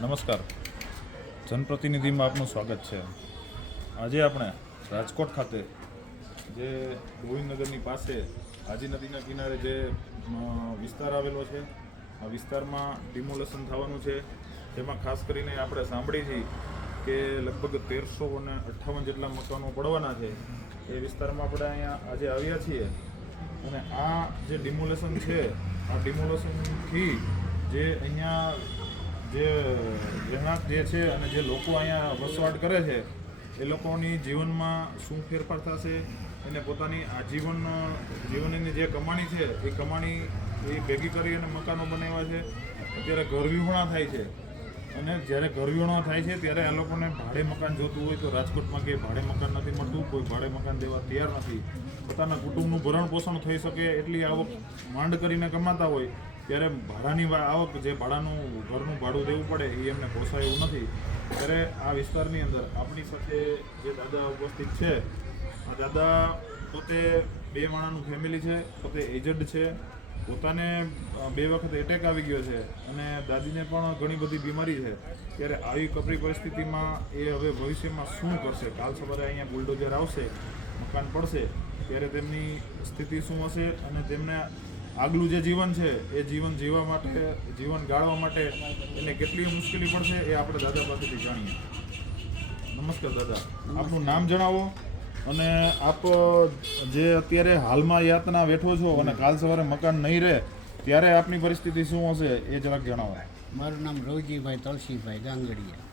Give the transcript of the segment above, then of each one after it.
નમસ્કાર, જનપ્રતિનિધિમાં આપનું સ્વાગત છે. આજે આપણે રાજકોટ ખાતે જે ગોવિંદનગરની પાસે હાજી નદીના કિનારે જે વિસ્તાર આવેલો છે, આ વિસ્તારમાં ડિમોલેશન થવાનું છે. તેમાં ખાસ કરીને આપણે સાંભળી છીએ કે લગભગ 1358 જેટલા મકાનો પડવાના છે. એ વિસ્તારમાં આપણે અહીંયા આજે આવ્યા છીએ અને આ જે ડિમોલેશન છે, આ ડિમોલેશનથી જે અહીંયા જે રહેણાંક જે છે અને જે લોકો અહીંયા વસવાટ કરે છે એ લોકોની જીવનમાં શું ફેરફાર થશે, એને પોતાની જીવનની જે કમાણી છે એ કમાણી એ ભેગી કરી અને મકાનો બનાવ્યા છે. અત્યારે ઘરવિહોણા થાય છે અને જ્યારે ઘરવિહોણા થાય છે ત્યારે આ લોકોને ભાડે મકાન જોતું હોય તો રાજકોટમાં કે ભાડે મકાન નથી મળતું, કોઈ ભાડે મકાન દેવા તૈયાર નથી. પોતાના કુટુંબનું ભરણ પોષણ થઈ શકે એટલી આવક માંડ કરીને કમાતા હોય ત્યારે ભાડાની આવક જે ઘરનું ભાડું દેવું પડે એ એમને પોસાય એવું નથી. ત્યારે આ વિસ્તારની અંદર આપણી સાથે જે દાદા ઉપસ્થિત છે, આ દાદા પોતે 2 માણસનું ફેમિલી છે, પોતે એજડ છે, પોતાને 2 વખત એટેક આવી ગયો છે અને દાદીને પણ ઘણી બધી બીમારી છે. ત્યારે આવી કપરી પરિસ્થિતિમાં એ હવે ભવિષ્યમાં શું કરશે? કાલ સવારે અહીંયા બુલડોઝર આવશે, મકાન પડશે ત્યારે તેમની સ્થિતિ શું હશે અને તેમને આગલું જે જીવન છે એ જીવન જીવવા માટે, જીવન ગાળવા માટે એને કેટલી મુશ્કેલી પડશે એ આપણે દાદા પાસેથી જાણીએ. નમસ્કાર દાદા, આપનું નામ જણાવો અને આપ જે અત્યારે હાલમાં યાતના વેઠો છો અને કાલ સવારે મકાન નહીં રહે ત્યારે આપની પરિસ્થિતિ શું હશે એ જરાક જણાવો. મારું નામ રવજીભાઈ તલસીભાઈ ગાંગડિયા.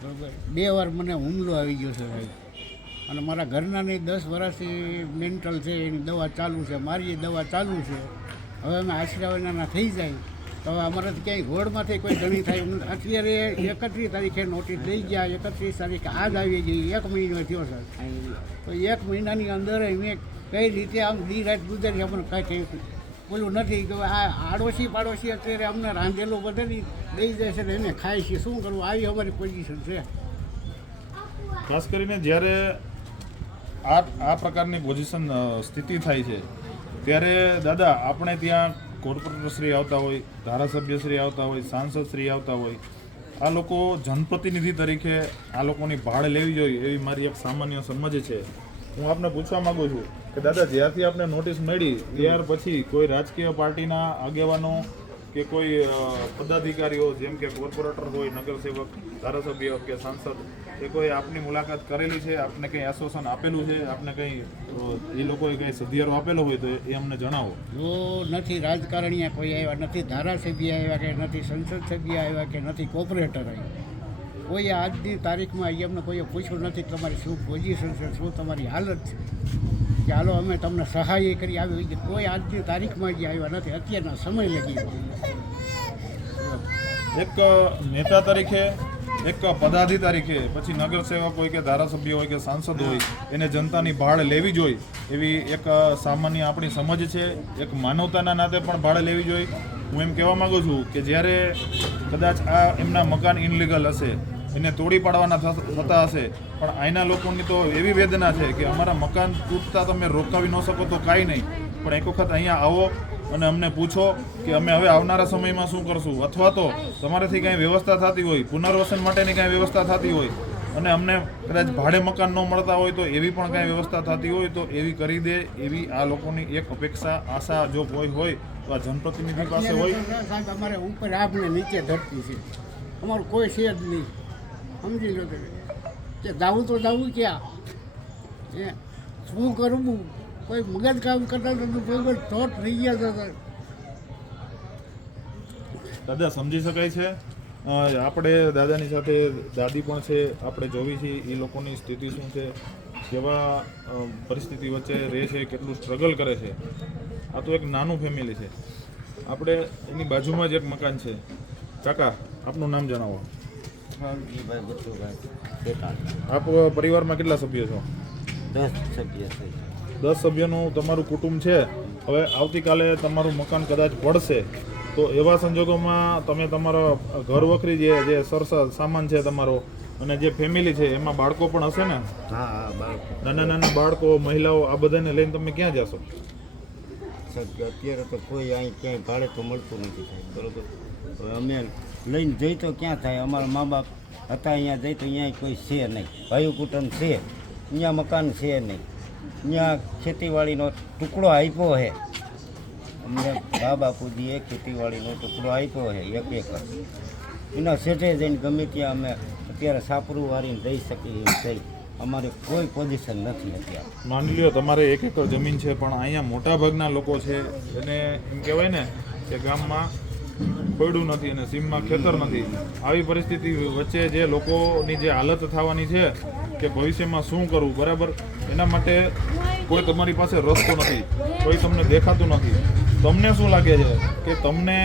બરાબર, 2 વાર મને હુમલો આવી ગયો છે સાહેબ, અને મારા ઘરનાની 10 વર્ષથી મેન્ટલ છે, એની દવા ચાલુ છે, મારી દવા ચાલુ છે. હવે અમે આશરાવાના થઈ જાય તો હવે અમારાથી ક્યાંય રોડમાંથી કોઈ ઘણી થાય. અત્યારે 31 તારીખે નોટિસ દઈ ગયા, 31 તારીખે આજ આવી ગઈ, 1 મહિનો થયો સર. તો 1 મહિનાની અંદર મેં કઈ રીતે આમ દી રાત ગુજારી અમને કાંઈ બોલું નથી કે આ આડોશી પાડોશી અત્યારે અમને રાંધેલું બધાની દઈ જાય છે ને એને ખાય છે. શું કરવું? આવી અમારી પોઝિશન છે. ખાસ કરીને જ્યારે આ પ્રકારની પોઝિશન સ્થિતિ થાય છે ત્યારે દાદા આપણે ત્યાં કોર્પોરેટરશ્રી આવતા હોય, ધારાસભ્યશ્રી આવતા હોય, સાંસદશ્રી આવતા હોય, આ લોકો જનપ્રતિનિધિ તરીકે આ લોકોની ભાડ લેવી જોઈએ એવી મારી એક સામાન્ય સમજ છે. હું આપને પૂછવા માગું છું કે દાદા, જ્યારથી આપને નોટિસ મળી ત્યાર પછી કોઈ રાજકીય પાર્ટીના આગેવાનો કે કોઈ પદાધિકારીઓ જેમ કે કોર્પોરેટર હોય, નગરસેવક, ધારાસભ્ય કે સાંસદ એ કોઈ આપની મુલાકાત કરેલી છે? આપને કંઈ આશ્વાસન આપેલું છે? આપને કંઈ એ લોકોએ કંઈ સધિયારો આપેલો હોય તો એ અમને જણાવો. જો નથી રાજકારણીયા કોઈ આવ્યા નથી, ધારાસભ્ય આવ્યા કે નથી, સંસદ સભ્ય આવ્યા કે નથી, કોર્પોરેટર આવ્યા, કોઈ આજની તારીખમાં અમને કોઈએ પૂછ્યું નથી કે તમારી શું પોઝિશન છે, શું તમારી હાલત છે, કે હાલો અમે તમને સહાય કરી આવી. કોઈ આજની તારીખમાં જે આવ્યા નથી, અત્યારના સમય લગી. એક નેતા તરીકે, એક પદાધિકારી તરીકે, પછી નગરસેવક હોય કે ધારાસભ્ય હોય કે સાંસદ હોય, એને જનતાની ભાડ લેવી જોઈએ એવી એક સામાન્ય આપણી સમજ છે. એક માનવતાના નાતે પણ ભાડ લેવી જોઈએ. હું એમ કહેવા માગું છું કે જ્યારે કદાચ આ એમના મકાન ઇનલીગલ હશે, એને તોડી પાડવાના થતા હશે, પણ અહીંના લોકોની તો એવી વેદના છે કે અમારા મકાન તૂટતા તમે રોકાવી ન શકો તો કાંઈ નહીં, પણ એક વખત અહીંયા આવો અને અમને પૂછો કે અમે હવે આવનારા સમયમાં શું કરશું, અથવા તો તમારાથી કાંઈ વ્યવસ્થા થતી હોય, પુનર્વસન માટેની કાંઈ વ્યવસ્થા થતી હોય અને અમને કદાચ ભાડે મકાન ન મળતા હોય તો એવી પણ કાંઈ વ્યવસ્થા થતી હોય તો એવી કરી દે એવી આ લોકોની એક અપેક્ષા, આશા જો કોઈ હોય તો આ જનપ્રતિનિધિ પાસે હોય. સાહેબ, અમારે ઉપર આભને નીચે ધરતી છે, અમારું કોઈ છે જ નહીં. સમજી લો તમે કે જાવું તો જાવું ક્યાં, એ શું કરવું? કોઈ મગજ કામ કરતા નથી, થોટ થઈ ગયા હતા. દાદા, સમજી શકાય છે. આપણે દાદાની સાથે દાદી પણ છે, આપણે જોવી છીએ એ લોકોની સ્થિતિ શું છે, કેવા પરિસ્થિતિ વચ્ચે રહે છે, કેટલું સ્ટ્રગલ કરે છે. આ તો એક નાનું ફેમિલી છે. આપણે એની બાજુમાં જ એક મકાન છે. કાકા, આપનું નામ જણાવો. આપ પરિવારમાં કેટલા સભ્યો છો? 10 સભ્ય છે. 10 સભ્યનું તમારું કુટુંબ છે. હવે આવતીકાલે તમારું મકાન કદાચ પડશે તો એવા સંજોગોમાં તમે તમારા ઘર વખરી જે સામાન છે તમારો અને જે ફેમિલી છે એમાં બાળકો પણ હશે ને? હા, બાળકો, નાના બાળકો, મહિલાઓ, આ બધાને લઈને તમે ક્યાં જશો? અત્યારે તો કોઈ અહીં ક્યાંય ભાડે તો મળતું નથી સાહેબ. બરોબર, હવે અમે લઈને જઈ તો ક્યાં થાય? અમારા મા બાપ હતા અહીંયા જઈ તો અહીંયા કોઈ છે નહીં. ભાઈ કુટુંબ છે, અહીંયા મકાન છે નહીં. અહીંયા ખેતીવાડીનો ટુકડો આપ્યો છે અમને. બા બાપુજીએ ખેતીવાડીનો ટુકડો આપ્યો છે 1 એકર. એના સેઠે જઈને ગમે ત્યાં અમે અત્યારે સાપરું વાળીને જઈ શકીએ એમ થઈ. અમારે કોઈ પોઝિશન નથી અત્યારે. માની લ્યો તમારે 1 એકર જમીન છે, પણ અહીંયા મોટા ભાગના લોકો છે એને એમ કહેવાય ને કે ગામમાં ખોયડું નથી અને સીમમાં ખેતર નથી. આવી પરિસ્થિતિ વચ્ચે જે લોકોની જે હાલત થવાની છે કે ભવિષ્યમાં શું કરવું, બરાબર, એના માટે કોઈ તમારી પાસે રસ્તો નથી, કોઈ તમને દેખાતું નથી. તમને શું લાગે છે કે તમને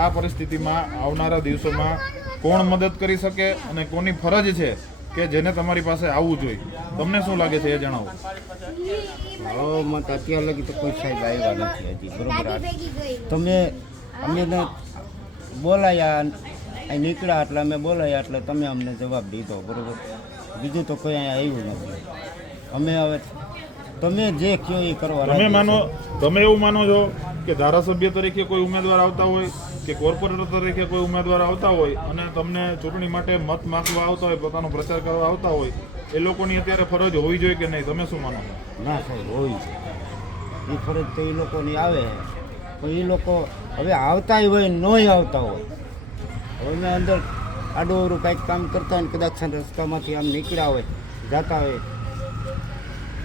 આ પરિસ્થિતિમાં આવનારા દિવસોમાં કોણ મદદ કરી શકે અને કોની ફરજ છે કે જેને તમારી પાસે આવવું જોઈએ? તમને શું લાગે છે એ જણાવો. હવામાન તો અત્યાર લગી તો કોઈ સાહેબ આવ્યા નથી હજી, બરોબર. તમે અમને બોલાયા, અહીં નીકળ્યા એટલે અમે બોલાયા એટલે તમે અમને જવાબ દીધો, બરોબર. બીજું તો કોઈ અહીંયા આવ્યું નથી. અમે હવે તમે જે કહો એ કરવા તમે એવું માનો છો કે ધારાસભ્ય તરીકે કોઈ ઉમેદવાર આવતા હોય કે કોર્પોરેટર તરીકે કોઈ ઉમેદવાર આવતા હોય અને તમને ચૂંટણી માટે મત માંગવા આવતા હોય, પોતાનો પ્રચાર કરવા આવતા હોય, એ લોકોની અત્યારે ફરજ હોવી જોઈએ કે નહીં? તમે શું માનો છો? ના સાહેબ, હોય છે એ ફરજ તો એ લોકોની આવે, પણ એ લોકો હવે આવતા હોય નોય આવતા હોય. હવે મેં અંદર આડું કાંઈક કામ કરતા હોય ને કદાચ રસ્તામાંથી આમ નીકળ્યા હોય, જતા હોય,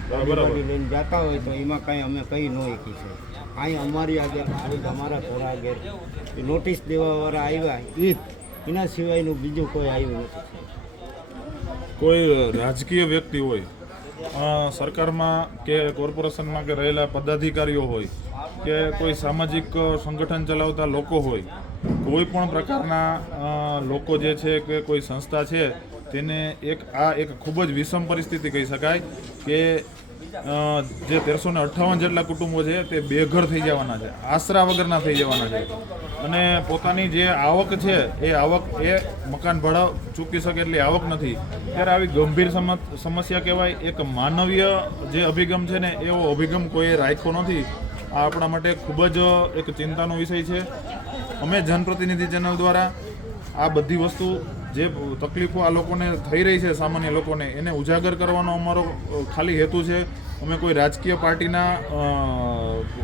ગાડી લઈને જતા હોય તો એમાં કાંઈ અમે કંઈ ન શીખી છે. અહીં અમારી આગળ ખાલી અમારા ઘર આગળ નોટિસ દેવાવાળા આવ્યા એના સિવાયનું બીજું કોઈ આવ્યું નથી. કોઈ રાજકીય વ્યક્તિ હોય, સરકારમાં કે કોર્પોરેશનમાં કે રહેલા પદાધિકારીઓ હોય કે કોઈ સામાજિક સંગઠન ચલાવતા લોકો હોય, કોઈ પણ પ્રકારના લોકો જે છે કે કોઈ સંસ્થા છે તેને એક ખૂબ જ વિષમ પરિસ્થિતિ કહી શકાય કે જે 1358 જેટલા કુટુંબો છે તે બેઘર થઈ જવાના છે, આશરા વગરના થઈ જવાના છે અને પોતાની જે આવક છે એ મકાન ભાડા ચૂકી શકે એટલી આવક નથી. ત્યારે આવી ગંભીર સમસ્યા કહેવાય. એક માનવીય જે અભિગમ છે ને એવો અભિગમ કોઈએ રાખ્યો નથી. આ આપણા માટે ખૂબ જ એક ચિંતાનો વિષય છે. અમે જનપ્રતિનિધિ ચેનલ દ્વારા આ બધી વસ્તુ જે તકલીફો આ લોકોને થઈ રહી છે, સામાન્ય લોકોને, એને ઉજાગર કરવાનો અમારો ખાલી હેતુ છે. અમે કોઈ રાજકીય પાર્ટીના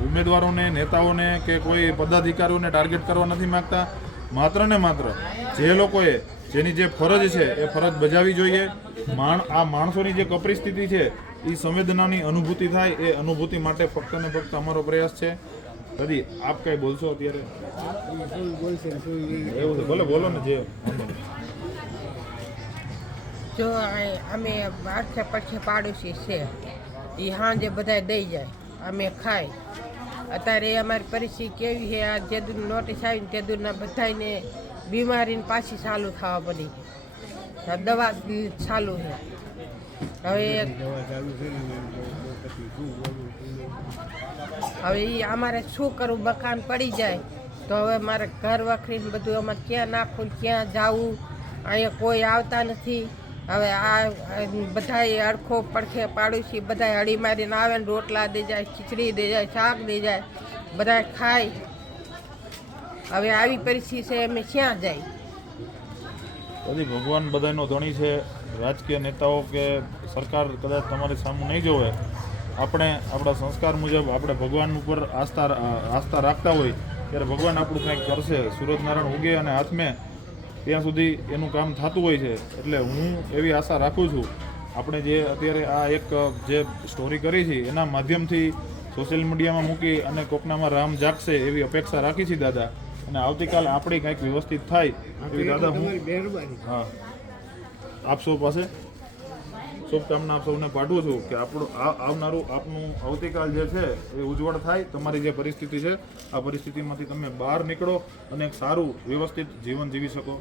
ઉમેદવારોને, નેતાઓને કે કોઈ પદાધિકારીઓને ટાર્ગેટ કરવા નથી માગતા. માત્ર ને માત્ર જે લોકોએ જેની જે ફરજ છે એ ફરજ બજાવવી જોઈએ. આ માણસોની જે કપરી સ્થિતિ છે એ સંવેદનાની અનુભૂતિ થાય, એ અનુભૂતિ માટે ફક્ત ને ફક્ત અમારો પ્રયાસ છે. કદી આપ કઈ બોલશો અત્યારે? એવું છે, ભલે બોલો ને. જે જો અમે આખે પછી પાડોશી છે એ સાંજે બધા દઈ જાય, અમે ખાઈ. અત્યારે અમારી પરિસ્થિતિ કેવી છે, આ જે દૂર નોટિસ આવી ને તે દૂરના બધાને બીમારીને પાછી ચાલુ થવા પડી, દવા ચાલુ છે. હવે એ અમારે શું કરવું? મકાન પડી જાય તો હવે મારે ઘર વખરીને બધું અમારે ક્યાં નાખવું, ક્યાં જવું? અહીંયા કોઈ આવતા નથી. હવે આ બધા અડખો પડખે પાડોશી બધા હળી મારીને આવે ને રોટલા દઈ જાય, ખીચડી દઈ જાય, શાક દઈ જાય, બધા ખાય. હવે આવી પરિસ્થિતિ છે, અમે ક્યાં જાય? કદી ભગવાન બધાનો ધણી છે. રાજકીય નેતાઓ કે સરકાર કદાચ તમારી સામે નહીં જોવે, આપણે આપણા સંસ્કાર મુજબ આપણે ભગવાન ઉપર આસ્થા રાખતા હોય ત્યારે ભગવાન આપણું કંઈક કરશે. સૂરજનારાયણ ઉગે અને હાથમાં ત્યાં સુધી એનું કામ થતું હોય છે. એટલે હું એવી આશા રાખું છું. આપણે જે અત્યારે આ એક જે સ્ટોરી કરી છે એના માધ્યમથી સોશિયલ મીડિયામાં મૂકી અને કોકનામાં રામ જાગશે એવી અપેક્ષા રાખી છે દાદા. અને આવતીકાલે આપણી કંઈક વ્યવસ્થિત થાય એવી દાદા હું હા આપ સૌ પાસે શુભકામના આપ સૌને પાઠવું છું કે આપણું આવનારું આપનું આવતીકાલ જે છે એ ઉજ્જવળ થાય. તમારી જે પરિસ્થિતિ છે આ પરિસ્થિતિમાંથી તમે બહાર નીકળો અને એક સારું વ્યવસ્થિત જીવન જીવી શકો.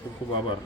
ખૂબ ખૂબ આભાર.